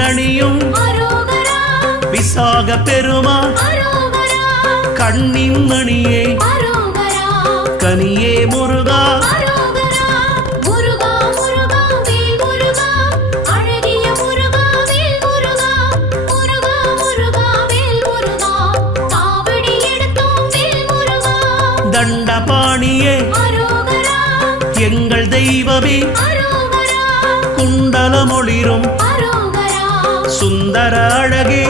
தேரணியும் விசாக பெருமான் கண்ணின் மணியே கனியே முருகா தண்டபாணியே எங்கள் தெய்வமே குண்டலமொளிரும் சுந்தர அழகே